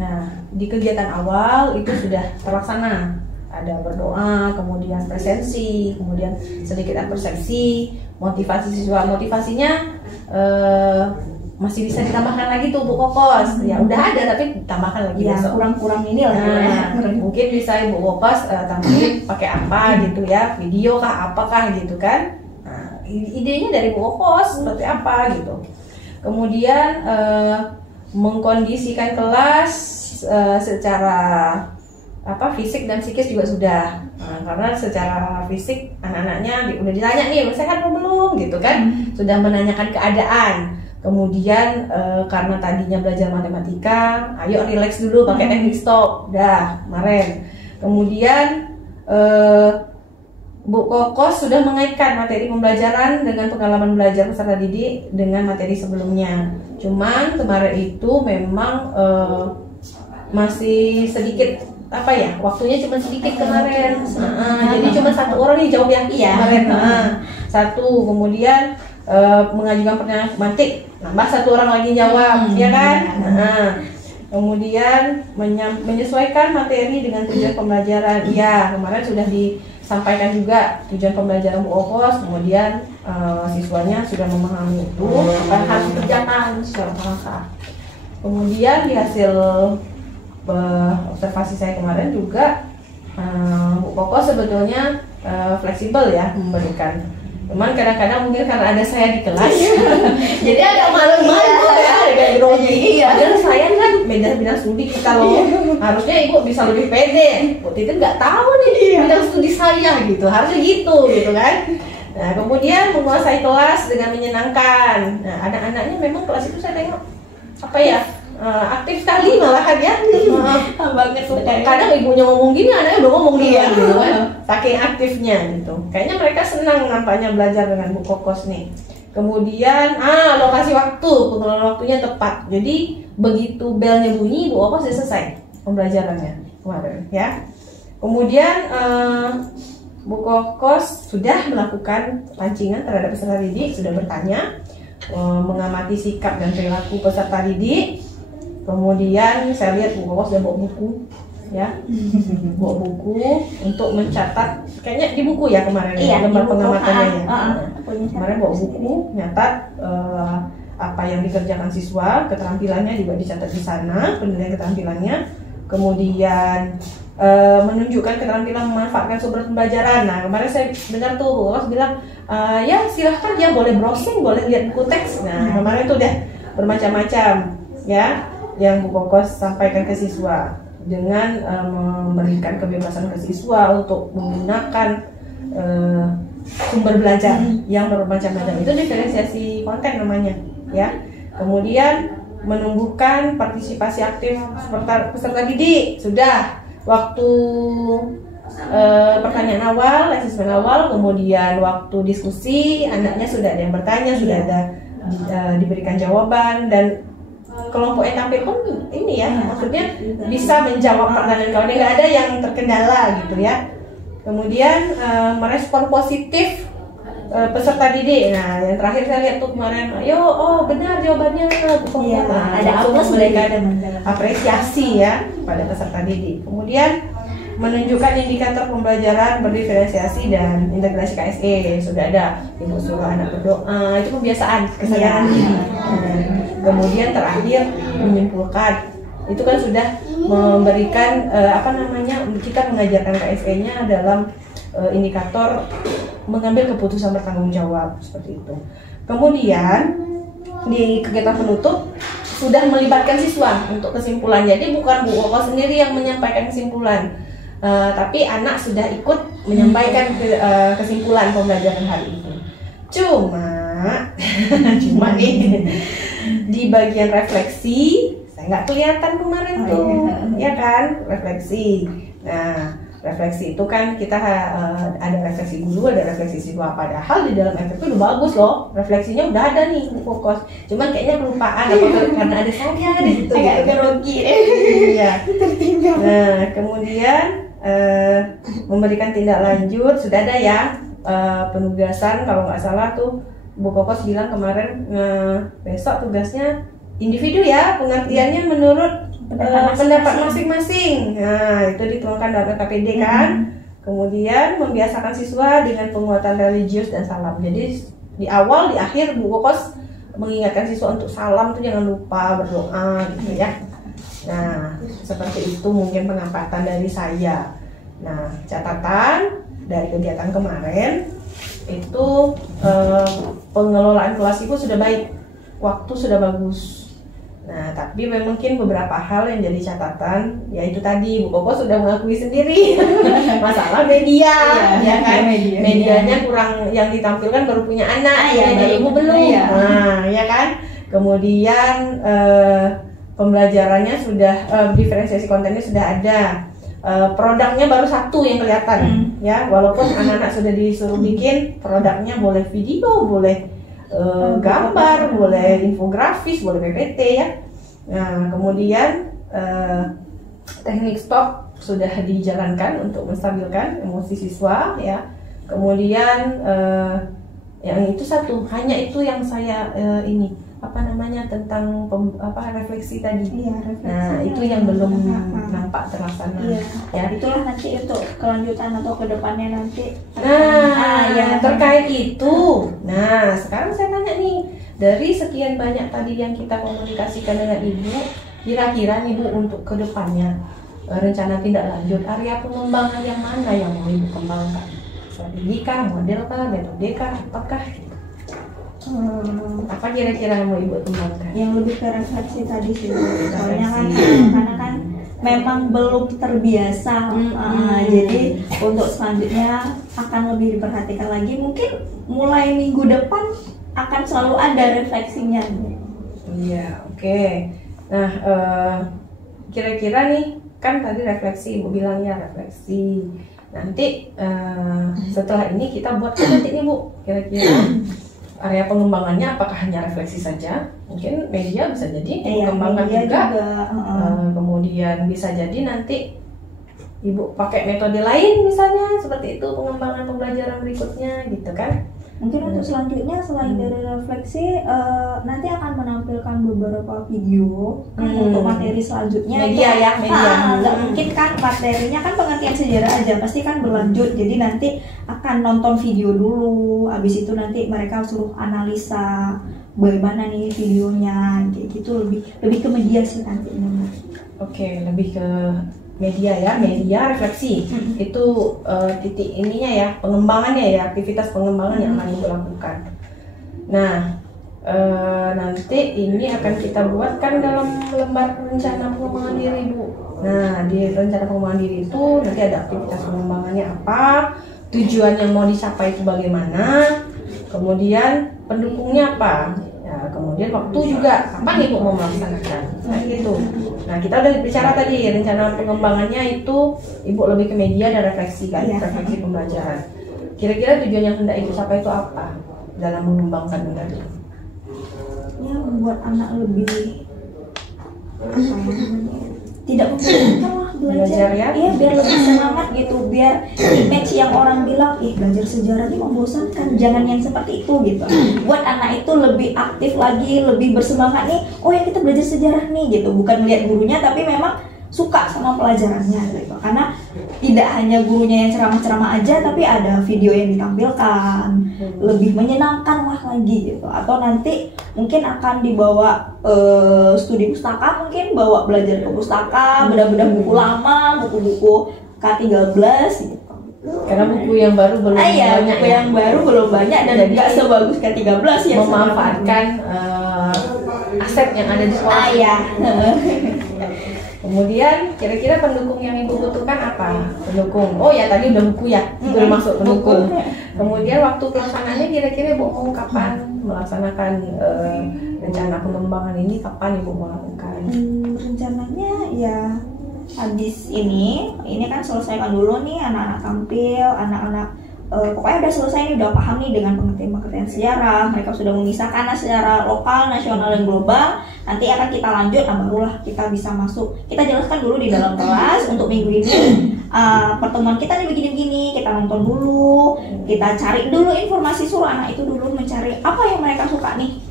Nah, di kegiatan awal itu sudah terlaksana. Ada berdoa, kemudian presensi, kemudian sedikit persepsi, motivasi siswa. Motivasinya masih bisa ditambahkan lagi tuh Bu Kokos. Ya udah ada tapi tambahkan lagi Ya, besok. kurang-kurang ini lah. Mungkin bisa Ibu Kokos tambahin pakai apa gitu ya, video kah, apakah gitu kan. Nah, idenya dari Bu Kokos seperti apa gitu. Kemudian mengkondisikan kelas secara fisik dan psikis juga sudah. Nah, karena secara fisik anak-anaknya udah ditanya nih sehat atau belum gitu kan, sudah menanyakan keadaan. Kemudian karena tadinya belajar matematika, ayo relax dulu pakai teknik stop, udah kemarin. Kemudian Bu Kokos sudah mengaitkan materi pembelajaran dengan pengalaman belajar peserta didik dengan materi sebelumnya. Cuman kemarin itu memang masih sedikit waktunya cuma sedikit kemarin. Jadi cuma satu orang yang jawab yang kemarin. Satu, kemudian mengajukan pertanyaan tematik, nambah satu orang lagi jawab, ya kan? Kemudian menyesuaikan materi dengan tujuan pembelajaran. Iya, kemarin sudah disampaikan juga tujuan pembelajaran Bu Kokos. Kemudian siswanya sudah memahami itu, akan harus dikerjakan secara langkah. Kemudian di hasil observasi saya kemarin juga Bu Kokos sebetulnya fleksibel ya memberikan. Cuman kadang-kadang mungkin karena ada saya di kelas jadi agak malu-malu ya agak grogi. Padahal saya kan bidang studi kita loh, harusnya Ibu bisa lebih pede. Bu Titin nggak tahu nih bidang studi saya gitu, harusnya gitu kan. Nah, kemudian menguasai kelas dengan menyenangkan. Nah, anak-anaknya memang kelas itu saya tengok aktif sekali malahan ya. Banget kadang ibunya ngomong gini, anaknya udah ngomong gitu kan, saking aktifnya gitu. Kayaknya mereka senang nampaknya belajar dengan Bu Kokos nih. Kemudian alokasi waktu, pengelolaan waktunya tepat. Jadi begitu belnya bunyi Bu Kokos sudah selesai pembelajarannya kemarin ya. Kemudian Bu Kokos sudah melakukan pancingan terhadap peserta didik, sudah bertanya, mengamati sikap dan perilaku peserta didik. Kemudian saya lihat Bu Kokos sudah bawa buku ya, bawa buku untuk mencatat, kayaknya di buku ya kemarin lembar pengamatannya ya. Kemarin bawa buku nyatat apa yang dikerjakan siswa, keterampilannya juga dicatat di sana, penilaian keterampilannya. Kemudian menunjukkan keterampilan memanfaatkan sumber pembelajaran. Nah, kemarin saya dengar tuh Bu Kokos bilang ya silahkan dia boleh browsing, boleh lihat buku teks. Nah, kemarin tuh udah bermacam-macam ya yang Bu Kokos sampaikan ke siswa dengan memberikan kebebasan ke siswa untuk menggunakan sumber belajar yang bermacam-macam. Itu diferensiasi konten namanya ya. Kemudian menumbuhkan partisipasi aktif peserta didik. Sudah waktu pertanyaan awal, asesmen awal, kemudian waktu diskusi anaknya sudah ada yang bertanya, sudah ada diberikan jawaban, dan kelompok etapir pun ini ya, maksudnya bisa menjawab pertanyaan kalau nggak ada yang terkendala gitu ya. Kemudian merespon positif peserta didik. Nah, yang terakhir saya lihat tuh kemarin, benar jawabannya. Ada aplaus, mereka ada apresiasi ya pada peserta didik. Kemudian menunjukkan indikator pembelajaran berdiferensiasi dan integrasi KSE. Sudah ada ibu suruh anak berdoa, itu kebiasaan kesadaran diri. Kemudian terakhir menyimpulkan, itu kan sudah memberikan kita mengajarkan KSE-nya dalam indikator mengambil keputusan bertanggung jawab seperti itu. Kemudian di kegiatan penutup sudah melibatkan siswa untuk kesimpulan. Jadi bukan Bu Koko sendiri yang menyampaikan kesimpulan, tapi anak sudah ikut menyampaikan kesimpulan pembelajaran hari ini. Cuma nih di bagian refleksi saya nggak kelihatan kemarin tuh, ya kan, refleksi. Nah, refleksi itu kan kita ada refleksi guru, ada refleksi siswa. Padahal di dalam FFP udah bagus loh, refleksinya udah ada nih fokus. Cuman kayaknya kelupaan karena ada saya di situ. Agak grogi. Iya. Nah, kemudian memberikan tindak lanjut sudah ada ya, penugasan kalau nggak salah tuh Bu Kokos bilang kemarin besok tugasnya individu ya, pengertiannya menurut pendapat masing-masing. Nah, itu dituangkan dalam KPD kan. Kemudian membiasakan siswa dengan penguatan religius dan salam. Jadi di awal, di akhir Bu Kokos mengingatkan siswa untuk salam tuh jangan lupa berdoa gitu ya. Nah, seperti itu mungkin pengamatan dari saya. Nah, catatan dari kegiatan kemarin itu pengelolaan kelas ibu sudah baik, waktu sudah bagus. Nah, tapi mungkin beberapa hal yang jadi catatan, yaitu tadi Bu Koko sudah mengakui sendiri masalah media, ya kan? Medianya kurang, yang ditampilkan baru punya anak, ya ibu belum, nah, ya kan? Kemudian pembelajarannya sudah, diferensiasi kontennya sudah ada. Produknya baru satu yang kelihatan, ya, walaupun anak-anak sudah disuruh bikin produknya, boleh video, boleh gambar, boleh infografis, boleh PPT ya. Nah, kemudian teknik stop sudah dijalankan untuk menstabilkan emosi siswa ya. Kemudian yang itu satu, hanya itu yang saya tentang refleksi tadi. Refleksi. Nah, itu yang belum nampak terlaksana. Ya, itulah nanti untuk kelanjutan atau kedepannya nanti. Nah, terkait itu. Nah, sekarang saya tanya nih, dari sekian banyak tadi yang kita komunikasikan dengan ibu, kira-kira nih Bu, untuk kedepannya rencana tindak lanjut area pengembangan yang mana yang mau ibu kembangkan? Strategi kah, model kah, metode kah, apakah? Apa kira-kira yang mau ibu kembangkan? Yang lebih ke refleksi tadi sih, soalnya kan karena kan memang belum terbiasa, jadi untuk selanjutnya akan lebih diperhatikan lagi. Mungkin mulai minggu depan akan selalu ada refleksinya. Iya, oke. Nah, kira-kira nih, kan tadi refleksi, ibu bilang ya refleksi. Nanti setelah ini kita buat nanti nih Bu, kira-kira area pengembangannya apakah hanya refleksi saja? Mungkin media bisa jadi mengembangkan juga. Kemudian bisa jadi nanti ibu pakai metode lain misalnya seperti itu, pengembangan pembelajaran berikutnya gitu kan. Mungkin untuk selanjutnya selain dari refleksi nanti akan menampilkan beberapa video untuk materi selanjutnya. Media. Nggak mungkin kan materinya kan pengertian sejarah aja, pasti kan berlanjut. Jadi nanti akan nonton video dulu, habis itu nanti mereka suruh analisa bagaimana nih videonya, gitu. Lebih ke media sih nanti. Oke, lebih ke media ya, media refleksi itu titik ininya ya, pengembangannya ya, aktivitas pengembangan yang akan ibu lakukan. Nah, nanti ini akan kita buatkan dalam lembar rencana pengembangan diri Bu. Nah, di rencana pengembangan diri itu nanti ada aktivitas pengembangannya apa, tujuan yang mau dicapai itu bagaimana, kemudian pendukungnya apa, ya, kemudian waktu juga kapan ibu mau melaksanakan. Nah gitu. Nah kita udah bicara tadi rencana pengembangannya itu ibu lebih ke media dan refleksi kan, refleksi pembelajaran. Kira-kira tujuan yang hendak ibu capai itu apa dalam mengembangkan benda itu? Ya membuat anak lebih tidak membosankan lah belajar ya, iya biar lebih semangat gitu, biar image yang orang bilang belajar sejarah ini membosankan, jangan yang seperti itu gitu. Buat anak itu lebih aktif lagi, lebih bersemangat nih, oh ya kita belajar sejarah nih gitu, bukan melihat gurunya tapi memang suka sama pelajarannya gitu. Karena tidak hanya gurunya yang ceramah-ceramah aja, tapi ada video yang ditampilkan, lebih menyenangkan lah lagi gitu. Atau nanti mungkin akan dibawa studi pustaka, mungkin bawa belajar ke pustaka, bedah-bedah buku lama, buku-buku K13 gitu. Karena buku yang baru belum banyak. Buku yang baru belum banyak dan nggak sebagus K13 ya. Memanfaatkan aset yang ada di sekolah. Kemudian kira-kira pendukung yang ibu butuhkan apa? Pendukung. Oh ya tadi udah buku ya, belum masuk pendukung. Kemudian waktu pelaksanaannya kira-kira ibu mau kapan melaksanakan rencana pengembangan ini, kapan ibu mau lakukan? Rencananya ya habis ini kan selesaikan dulu nih anak-anak tampil, anak-anak pokoknya udah selesai nih, udah paham nih dengan pengertian sejarah, mereka sudah memisahkan secara lokal, nasional, dan global. Nanti akan kita lanjut, barulah kita bisa masuk. Kita jelaskan dulu di dalam kelas untuk minggu ini pertemuan kita nih begini-begini, kita nonton dulu, kita cari dulu informasi, suruh anak itu dulu mencari apa yang mereka suka nih.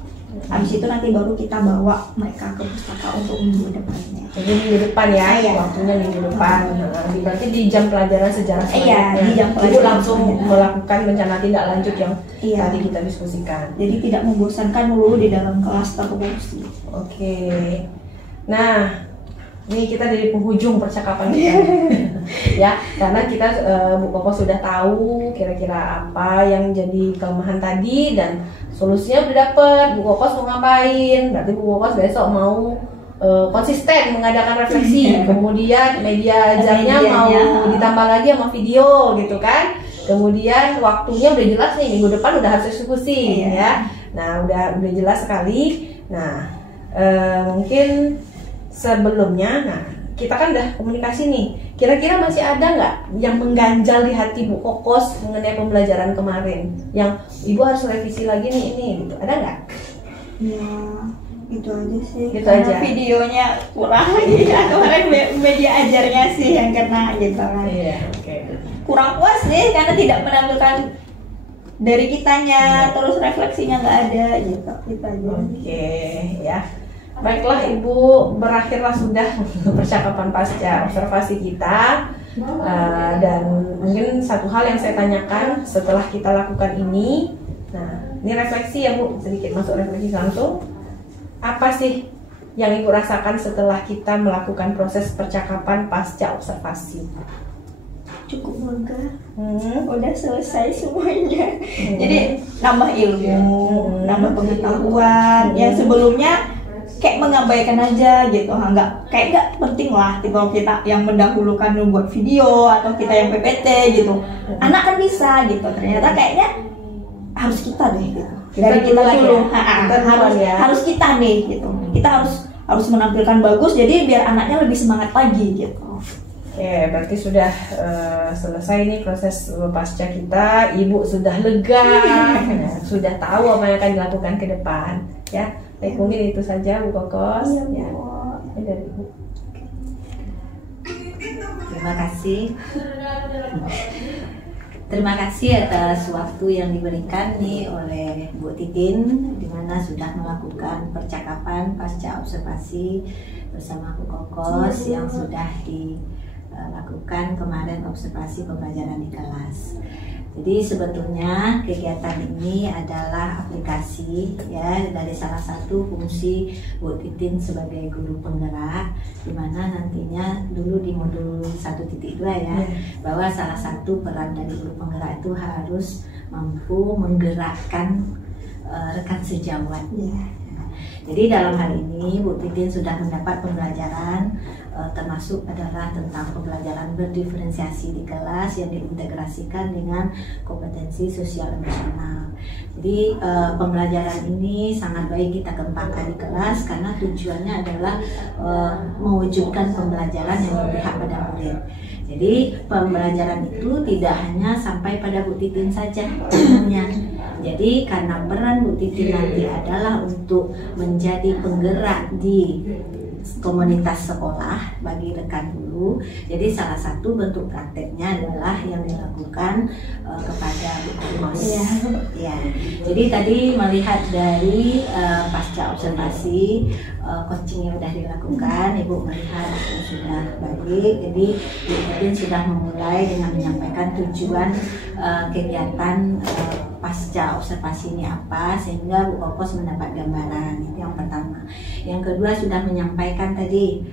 Habis itu nanti baru kita bawa mereka ke pustaka untuk minggu depannya. Jadi minggu depan ya, waktunya minggu depan. Berarti di jam pelajaran sejarah selanjutnya. Di jam pelajaran ibu langsung melakukan rencana tindak lanjut yang tadi kita diskusikan. Jadi tidak membosankan melulu di dalam kelas terus. Oke. Nah, ini kita dari penghujung percakapan kita. Ya, karena kita Bu Koko sudah tahu kira-kira apa yang jadi kelemahan tadi dan solusinya udah dapet. Bu Koko mau ngapain? Berarti Bu Koko besok mau konsisten mengadakan refleksi. Kemudian media ajarnya mau ditambah lagi sama video gitu kan. Kemudian waktunya udah jelas nih, minggu depan udah harus eksekusi ya. Nah, udah jelas sekali. Nah, mungkin sebelumnya, kita kan udah komunikasi nih. Kira-kira masih ada nggak yang mengganjal di hati Bu Kokos mengenai pembelajaran kemarin? Yang ibu harus revisi lagi nih ini, gitu. Ada nggak? Ya, itu aja sih. Gitu aja. Videonya kurang ya. Kemarin media ajarnya sih yang kena gitu kan. Iya, oke. Kurang puas sih karena tidak menampilkan dari kitanya, terus refleksinya nggak ada gitu. Gitu aja. Oke, ya. Baiklah Ibu, berakhirlah sudah percakapan pasca observasi kita. Dan mungkin satu hal yang saya tanyakan setelah kita lakukan ini, nah ini refleksi ya Bu, sedikit masuk refleksi langsung. Apa sih yang Ibu rasakan setelah kita melakukan proses percakapan pasca observasi? Cukup lega, udah selesai semuanya. Jadi nambah ilmu, nambah pengetahuan. Yang sebelumnya kayak mengabaikan aja gitu, nggak penting lah gitu kita yang mendahulukan membuat video atau kita yang PPT gitu. Anak kan bisa gitu, ternyata kayaknya harus kita deh gitu. Dari kita dulu, harus kita deh gitu. Kita harus menampilkan bagus, jadi biar anaknya lebih semangat lagi gitu. Oke, berarti sudah selesai nih proses pasca kita. Ibu sudah lega, sudah tahu apa yang akan dilakukan ke depan, ya. Baik, mungkin itu saja Bu Kokos. Iya, ya. Dari Ibu. Terima kasih. Terima kasih atas waktu yang diberikan nih oleh Bu Titin, di mana sudah melakukan percakapan pasca observasi bersama Bu Kokos yang sudah dilakukan kemarin observasi pembelajaran di kelas. Jadi sebetulnya kegiatan ini adalah aplikasi ya dari salah satu fungsi Bu Titin sebagai guru penggerak, di mana nantinya dulu di modul 1.2 ya, bahwa salah satu peran dari guru penggerak itu harus mampu menggerakkan rekan sejawat. Jadi dalam hal ini Bu Titin sudah mendapat pembelajaran termasuk adalah tentang pembelajaran berdiferensiasi di kelas yang diintegrasikan dengan kompetensi sosial emosional. Jadi pembelajaran ini sangat baik kita kembangkan di kelas karena tujuannya adalah mewujudkan pembelajaran yang berpihak pada murid. Jadi pembelajaran itu tidak hanya sampai pada Bu Titin saja umumnya. Jadi karena peran Bu Titin nanti adalah untuk menjadi penggerak di komunitas sekolah bagi rekan guru. Jadi salah satu bentuk prakteknya adalah yang dilakukan kepada Bu Kokos. Ya. Jadi tadi melihat dari pasca observasi coaching yang sudah dilakukan, Ibu melihat sudah baik. Jadi Bu Titin sudah memulai dengan menyampaikan tujuan kegiatan pasca observasi ini apa, sehingga Bu Kokos mendapat gambaran. Itu yang pertama. Yang kedua sudah menyampaikan tadi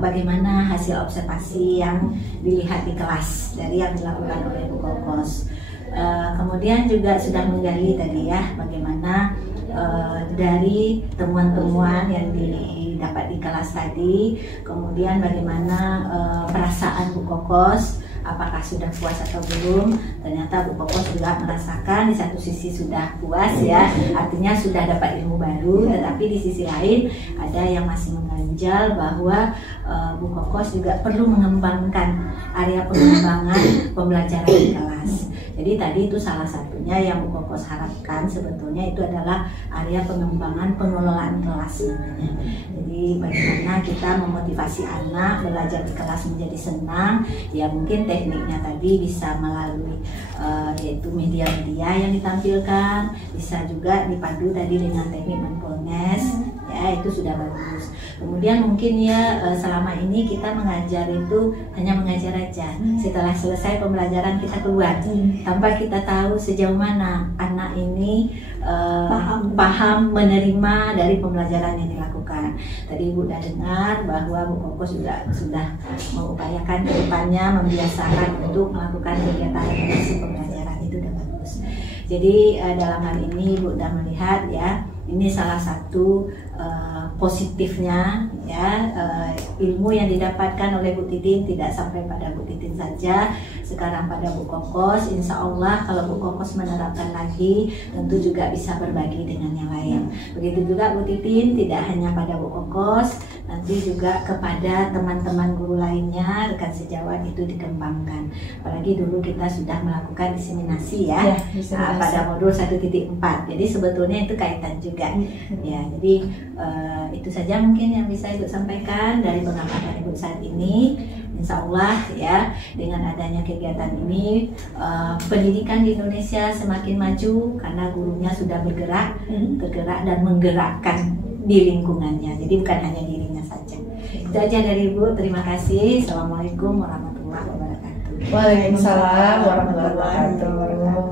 bagaimana hasil observasi yang dilihat di kelas dari yang dilakukan oleh Bu Kokos. Kemudian juga sudah menggali tadi ya bagaimana dari temuan-temuan yang didapat di kelas tadi, kemudian bagaimana perasaan Bu Kokos, apakah sudah puas atau belum. Ternyata Bu Kokos juga merasakan di satu sisi sudah puas ya, artinya sudah dapat ilmu baru, tetapi di sisi lain ada yang masih mengganjal bahwa Bu Kokos juga perlu mengembangkan area pengembangan pembelajaran di kelas. Jadi tadi itu salah satunya yang Bu Kokos harapkan sebetulnya itu adalah area pengembangan pengelolaan kelas namanya. Jadi bagaimana kita memotivasi anak belajar di kelas menjadi senang, ya mungkin tekniknya tadi bisa melalui yaitu media-media yang ditampilkan, bisa juga dipadu tadi dengan teknik mindfulness, ya itu sudah bagus. Kemudian mungkin ya selama ini kita mengajar itu hanya mengajar aja. Setelah selesai pembelajaran kita keluar tanpa kita tahu sejauh mana anak ini paham menerima dari pembelajaran yang dilakukan. Tadi Ibu sudah dengar bahwa Bu Kokos juga sudah mengupayakan ke depannya membiasakan untuk melakukan kegiatan pembelajaran, itu sudah bagus. Jadi dalam hal ini Ibu sudah melihat ya, ini salah satu positifnya ya, ilmu yang didapatkan oleh Bu Titin tidak sampai pada Bu Titin saja, sekarang pada Bu Kokos. Insya Allah kalau Bu Kokos menerapkan lagi tentu juga bisa berbagi dengan yang lain. Begitu juga Bu Titin tidak hanya pada Bu Kokos, nanti juga kepada teman-teman guru lainnya, rekan sejawat itu dikembangkan. Apalagi dulu kita sudah melakukan diseminasi ya, pada modul 1.4. Jadi sebetulnya itu kaitan juga ya. Jadi itu saja mungkin yang bisa Ibu sampaikan dari pengamatan Ibu saat ini. Insya Allah ya, dengan adanya kegiatan ini pendidikan di Indonesia semakin maju karena gurunya sudah bergerak dan menggerakkan di lingkungannya. Jadi bukan hanya dirinya saja. Itu aja dari Ibu. Terima kasih. Assalamualaikum warahmatullahi wabarakatuh. Waalaikumsalam warahmatullahi wabarakatuh.